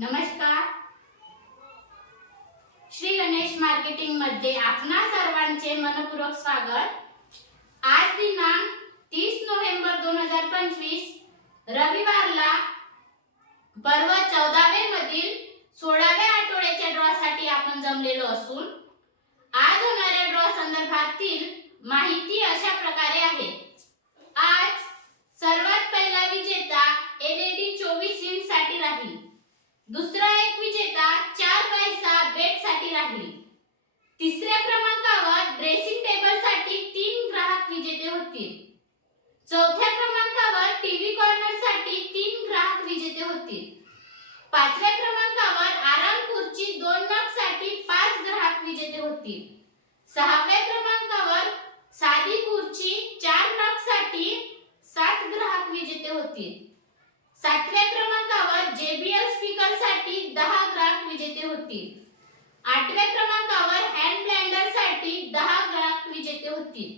नमस्कार. श्री गणेश मार्केटिंगमध्ये आपणा सर्वांचे मनपूर्वक स्वागत. आज दिनांक तीस नोव्हेंबर दोन हजार पंचवीस रविवारला पर्व चौदावे मधील सोळाव्या आठवड्याच्या ड्रॉ साठी आपण जमलेलो असून आज होणाऱ्या ड्रॉ संदर्भातील माहिती अशा प्रकारे आहे. आज सर्वात पहिला विजेता एलईडी चोवीस इंच साठी राहील. दुसरा एक विजेता चार पैसा बेटसाठी राहील. तिसऱ्या क्रमांकावर ड्रेसिंग टेबलसाठी तीन ग्राहक विजेते होतील. चौथ्या क्रमांकावर टीव्ही कॉर्नरसाठी तीन ग्राहक विजेते होतील. पाचव्या क्रमांकावर आराम खुर्ची दोन नगसाठी पाच ग्राहक विजेते होतील. सहाव्या क्रमांकावर साधी खुर्ची चार नगसाठी सात ग्राहक विजेते होतील. सातव्या क्रमांकावर जेबीएल स्पीकरसाठी दहा ग्राहक विजेते होतील. आठव्या क्रमांकावर हँड ब्लेंडरसाठी दहा ग्राहक विजेते होतील.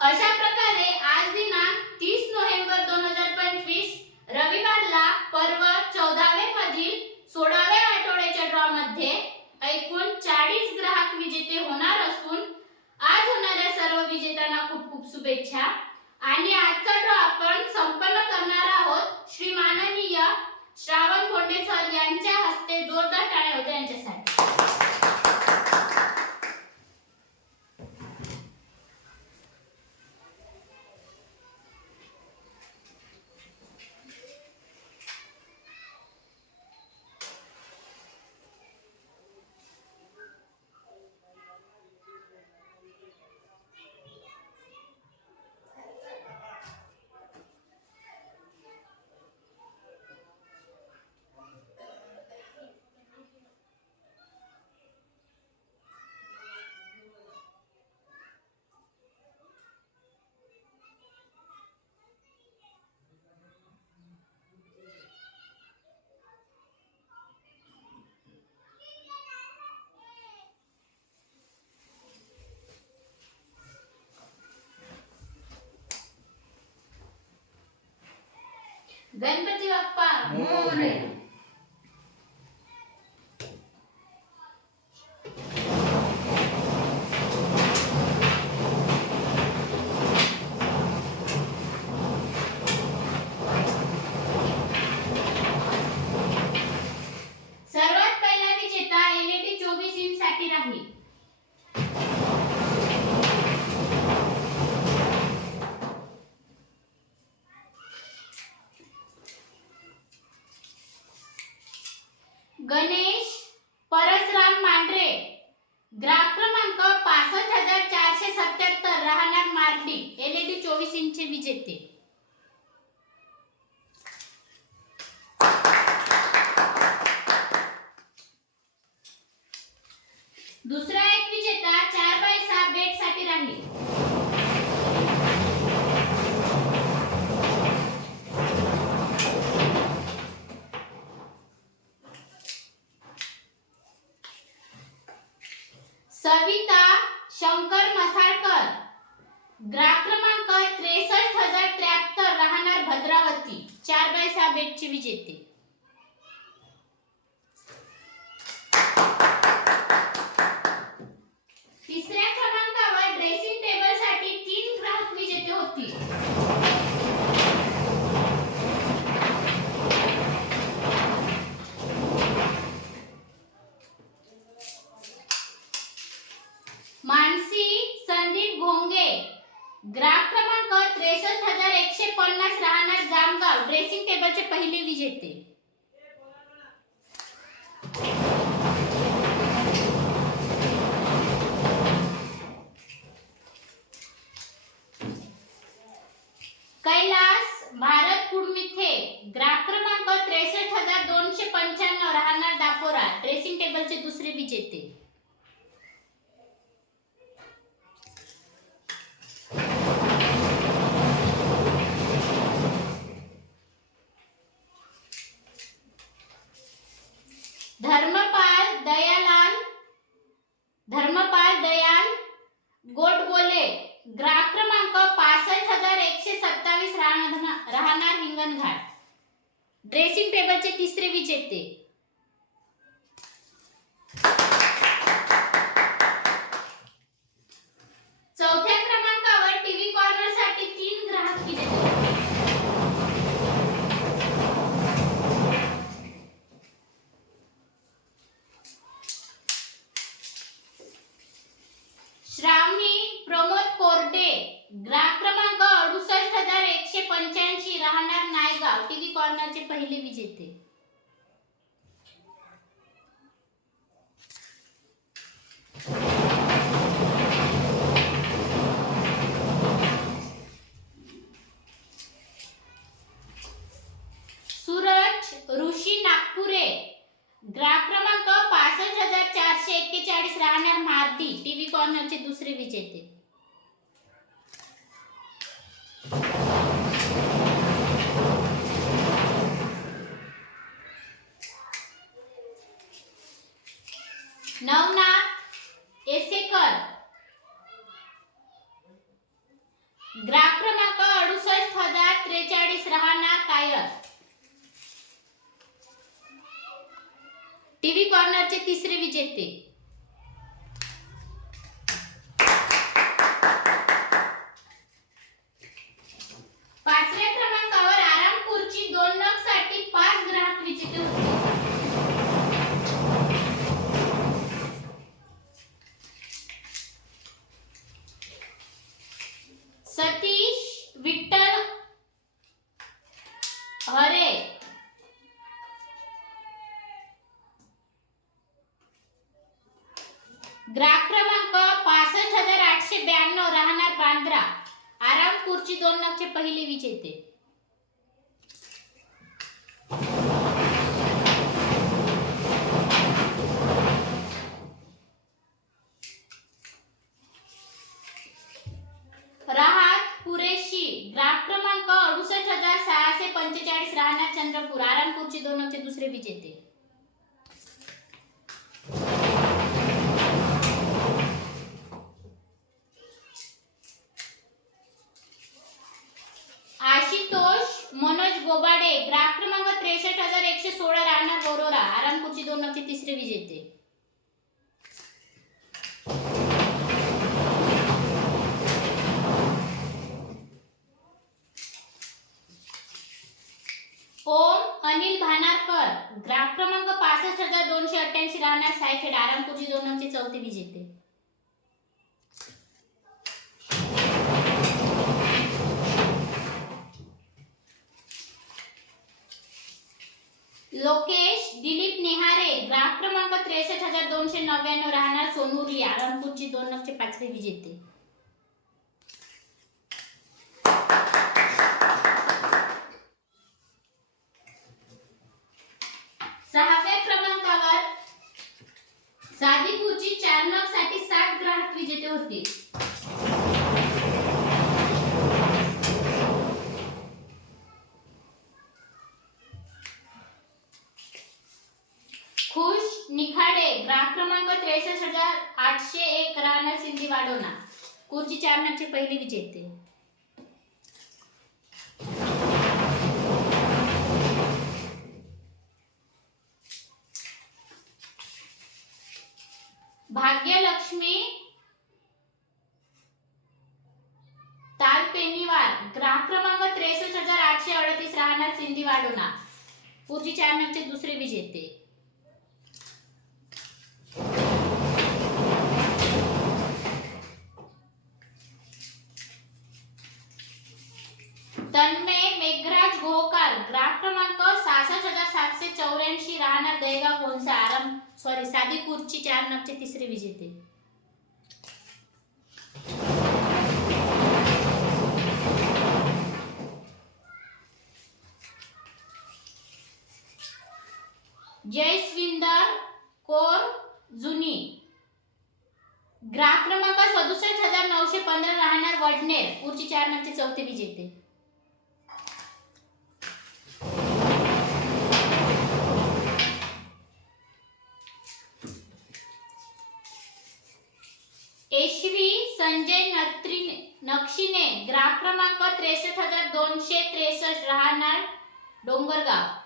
अशा प्रकारे आज दिनांक तीस नोव्हेंबर दोन हजार पंचवीस रविवारला पर्व चौदावे मधील सोळाव्या आठवड्याच्या ड्रॉ मध्ये एकूण चाळीस ग्राहक विजेते होणार असून आज होणाऱ्या सर्व विजेत्यांना खूप खूप शुभेच्छा. आणि आजचा ड्रॉ आपण संपन्न करणार आहोत. श्री माननीय श्रावण कोंडे सर यांच्या हस्ते जोरदार टाळ्या होत्या यांच्यासाठी. गणपती बाप्पा मोरया. सर्वात पहिला विजेता एलईडी चोवीस इंच साठी राहील गणेश परसराम मांढरे ग्राहक क्रमांक पासष्ट हजार चारशे सत्याहत्तर राहणार मार्डी एलईडी चोवीस इंचचे विजेते दुसरा एक विजेता चार बाय सहा बेटसाठी राहील. सविता शंकर मसाळकर. ग्राहक क्रमांक त्रेसष्ट हजार त्र्याहत्तर राहणार भद्रावती. चार बाय सहा बेटचे विजेते तिसऱ्या क्रमांकावर ड्रेसिंग टेबलसाठी तीन ग्राहक विजेते होतील मानसी संदीप घोंगे ग्राहक क्रमांक त्रेसष्ट हजार एकशे पन्नास राहणार जामगाव ड्रेसिंग टेबलचे पहिले विजेते कैलास भारत कुडमिथे ग्राहक क्रमांक त्रेसष्ट हजार दोनशे पंच्याण्णव राहणार दापोरा ड्रेसिंग टेबलचे दुसरे विजेते धर्मपाल दयालाल धर्मपाल दयाल गोटबोले ग्राहक क्रमांक पासष्ट ड्रेसिंग टेबलचे तिसरे विजेते चौथ्या क्रमांकावर टीव्ही कॉर्नरसाठी तीन ग्राहक विजेते श्रावणी प्रमोद कोरडे ग्राहक क्रमांक अडुसष्ट हजार एकशे पंच्याऐंशी राहणार नायगाव टीव्ही कॉर्नरचे पहिले विजेते सूरज ऋषी नागपुरे ग्राहक क्रमांक पासष्ट हजार चारशे एक्केचाळीस राहणार मार्डी टीव्ही कॉर्नरचे दुसरे विजेते नवनाथ एसेकर ग्राहक क्रमांक अडुसष्ट हजार त्रेचाळीस राहणार काय टीव्ही कॉर्नरचे तिसरे विजेते पाचव्या क्रमांकावर आराम खुर्ची दोन नगसाठी पाच ग्राहक विजेते होते सतीश राहणार चंद्रपूर दोन नगचे दुसरे विजेते आशितोष मनोज गोबाडे ग्राहक क्रमांक त्रेसष्ट हजार एकशे सोळा राहणार बरोरा आराम खुर्ची दोन नगचे तिसरे विजेते ओम अनिल भानारकर क्रमांक पासष्ट हजार दोनशे अठ्ठ्याऐंशी राहणार सायखेड आरामपूरची खुर्ची दोन नगचे चौथे विजेते. लोकेश दिलीप नेहारे ग्राफ क्रमांक त्रेसष्ट हजार दोनशे नव्याण्णव राहणार सोनुरी आरामपूरची दोन नगचे पाचवी विजेते. सहाव्या क्रमांकावर साधी खुर्ची चार नगसाठी सात ग्राहक विजेते होते. खुश निखाडे ग्राहक क्रमांक त्रेसष्ट हजार आठशे एक राहणार सिंधी वाढवणार कुर्ची चार नगचे पहिले विजेते भाग्यलक्ष्मी तालपेनीवार ग्राहक क्रमांक सातशे अडतीस राहणार सिंधी वाढवणार पूर्वी चार दुसरे विजेते. तन्मय मेघराज घोकार ग्राहक क्रमांक सहासष्ट हजार सातशे चौऱ्याऐंशी राहणार दहेगाव कोणसा आराम. सॉरी सादीपूरची चार नगचे तिसरे विजेते. जयस्विंदर कोर जुनी. ग्राहक क्रमांक सदुसष्ट हजार नऊशे पंधरा राहणार वडनेर पुढची चार नंतर चौथे विजेते. एशवी संजय नत्री नक्षीने ग्राहक क्रमांक त्रेसष्ट हजार दोनशे त्रेसष्ट राहणार डोंगरगाव.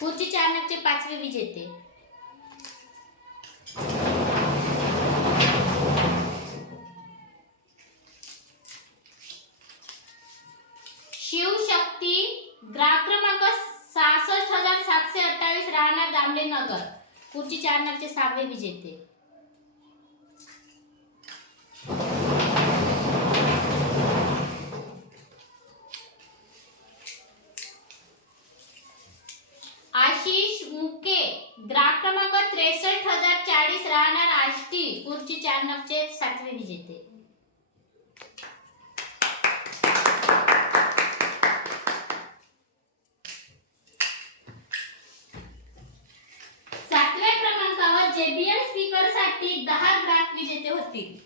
खुर्ची चार नगचे पाचवे विजेते शिवशक्ती ग्राम क्रमांक सहासष्ट हजार सातशे अठ्ठावीस राहणार दामले नगर. खुर्ची चार नगचे सहावे विजेते आशिष मुके ग्राहक क्रमांक त्रेसष्ट हजार चाळीस राहणार आष्टी. पुढची चार नगचे सातवे विजेते. सातव्या क्रमांकावर जेबीएल स्पीकरसाठी दहा ग्राहक विजेते होतील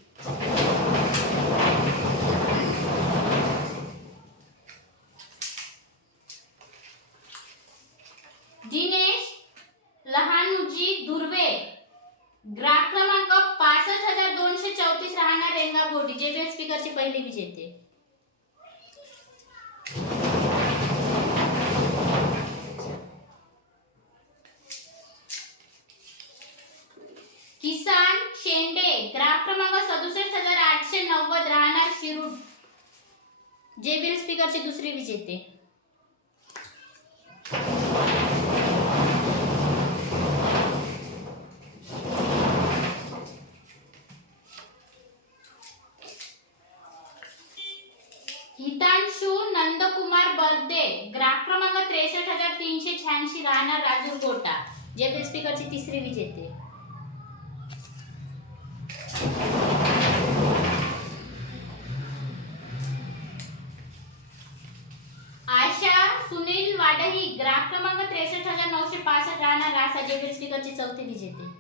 दिनेश लहानुजी दुर्वे ग्राहक क्रमांक पासष्ट हजार दोनशे चौतीस राहणार रेंगा बोर्डी जेबीएल पहिले विजेते. किसान शेंडे ग्राहक क्रमांक सदुसष्ट हजार आठशे नव्वद राहणार शिरूर जेबीएल स्पीकरचे दुसरे विजेते हितांशु नंदकुमार बर्दे ग्राहक क्रमांक त्रेसष्ट हजार ऐंशी राहणार राजू गोटा जेबीएल स्पीकरची तिसरी विजेते. आशा सुनील वाडही ग्राहक क्रमांक त्रेसष्ट हजार नऊशे पासष्ट राहणार रासा जेबीएल स्पीकरची चौथी विजेते.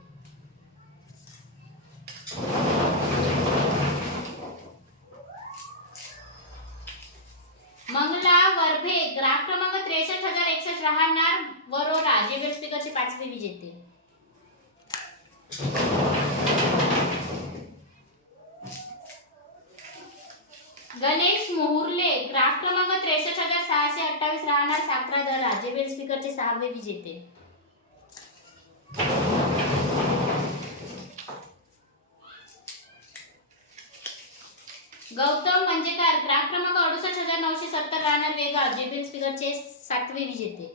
मंगला वर्भे ग्राहक क्रमांक त्रेसष्ट हजार एकसष्ट राहणार वरोरा जे स्पीकरचे पाचवे विजेते गणेश मोहुर्ले ग्राहक क्रमांक त्रेसष्ट हजार सहाशे अठ्ठावीस राहणार साखरा दरा जेबीएल स्पीकरचे सहावे विजेते गौतम मंजेकार ग्राहक क्रमांक अडुसष्ट हजार नऊशे सत्तर राहणार वेगाव जेबीएल स्पीकरचे सातवे विजेते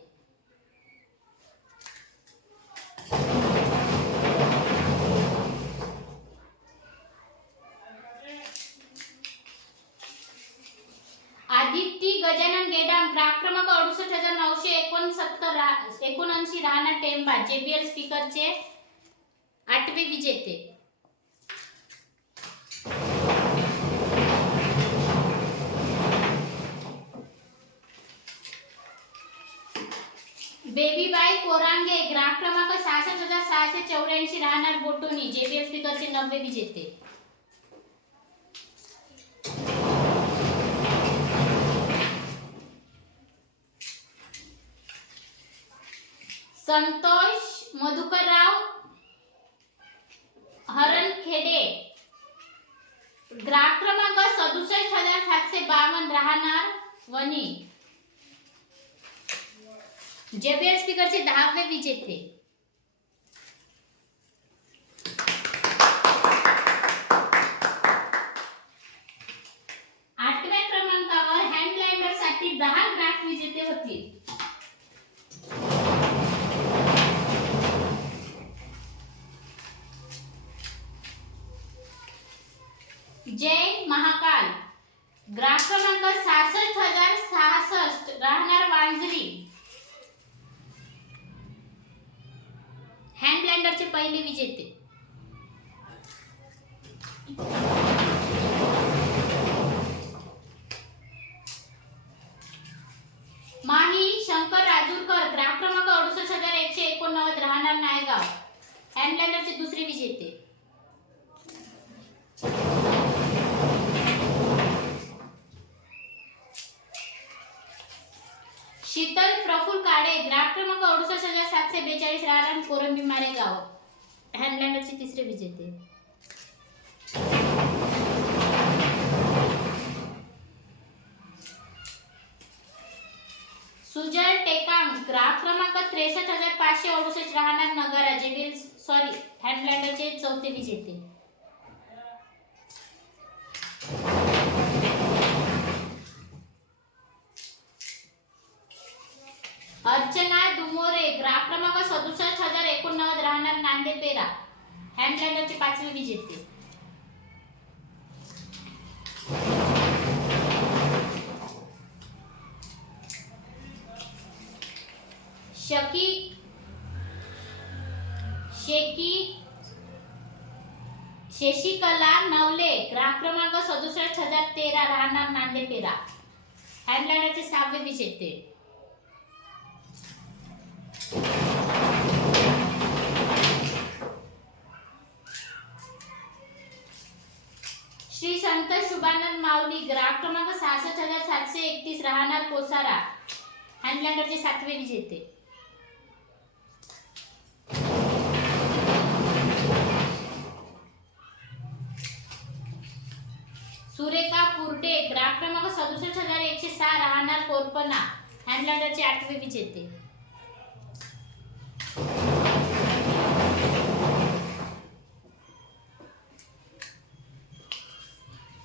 आदित्य गजानन गेडाम ग्राहक क्रमांक अडुसष्ट हजार नऊशे एकोणसत्तर रा- एकोणऐंशी राहणार टेंबा जेबीएल स्पीकरचे आठवे विजेते. बेबीबाई कोरांगे ग्राहक क्रमांक सहासष्ट हजार सहाशे चौऱ्याऐंशी राहणार बोटोनी जेबीएल स्पीकरचे नववे विजेते. संतोष मधुकरराव हरणखेडे. ग्राहक क्रमांक सदुसष्ट हजार सातशे बावन्न राहणार वनी जेबीएल स्पीकरचे दहावे विजेते आठव्या क्रमांकावर हँड ब्लाइंडरसाठी दहा ग्राहक विजेते होतील जय महाकाल ग्राहक क्रमांक सहासष्ट हजार सहासष्ट राहणार वांजरी हँड ब्लेंडरचे पहिले विजेते माही शंकर राजूरकर ग्राहक क्रमांक अडुसष्ट हजार एकशे एकोणनव्वद राहणार नायगाव हँड ब्लेंडरचे दुसरे विजेते शीतल प्रफुल काळे ग्राहक क्रमांक अडुसष्ट हजार सातशे बेचाळीस राहणार कोरंबी मारेगाव हँडलँडरचे तिसरे विजेते सुजय टेकाम ग्राहक क्रमांक त्रेसष्ट हजार पाचशे अडुसष्ट राहणार नगरा जे सॉरी हॅन्डलँडरचे चौथे विजेते. अर्चना डुमोरे ग्राहक क्रमांक सदुसष्ट हजार एकोणनव्वद राहणार नांदेड पेरा. हॅन्डलँडरचे पाचवे विजेते शकी शेकी शशिकला नवले. ग्राम क्रमांक सदुसष्ट हजार तेरा. राहणार नांदेपेरा पेरा. हॅन्डलँडरचे सहावे विजेते. श्री संत शुभानंद माऊली. ग्राहक क्रमांक सहासष्ट हजार सातशे एकतीस. राहणार कोसारा. हॅन्डलँडरचे सातवे विजेते. सुरेखा ग्राहक क्रमांक सदुसष्ट हजार एकशे सहा राहणार कोरपणा हॅन्डलँडरचे आठवे विजेते.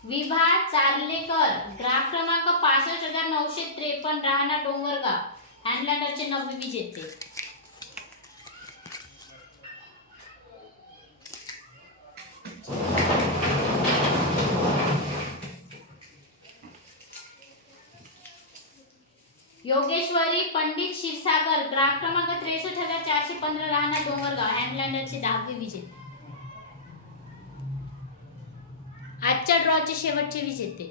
विभा चार्लेकर ग्राहक क्रमांक पासष्ट हजार नऊशे त्रेपन्न राहणार डोंगरगाव. हॅन्डलँडरचे नववे विजेते. योगेश्वरी पंडित क्षीरसागर ग्राहक क्रमांक त्रेसष्ट हजार चारशे पंधरा राहणार डोंगरगाव हॅन्डलँडरचे दहावे विजेते. आजच्या ड्रॉचे शेवटचे विजेते.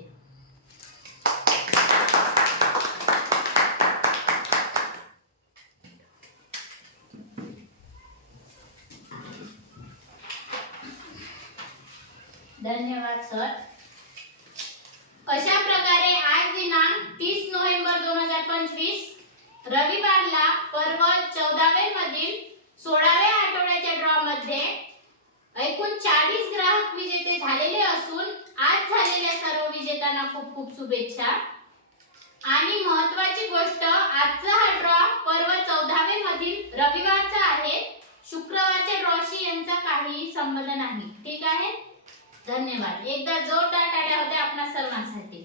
धन्यवाद सर अशा प्रकारे आज दिनांक तीस नोव्हेंबर दोन हजार पंचवीस रविवारला पर्व चौदावे मधील सोळाव्या आठवड्याच्या ड्रॉ मध्ये एकूण चाळीस ग्राहक विजेते झालेले असून आज झालेल्या सर्व विजेत्यांना खूप खूप शुभेच्छा. आणि महत्वाची गोष्ट आजचा हा ड्रॉ पर्व चौदावे मधील रविवारचा आहे. शुक्रवारच्या ड्रॉशी यांचा काहीही संबंध नाही. ठीक आहे? धन्यवाद. एकदा जोरदार टाळ्या होत्या आपणा सर्वांसाठी.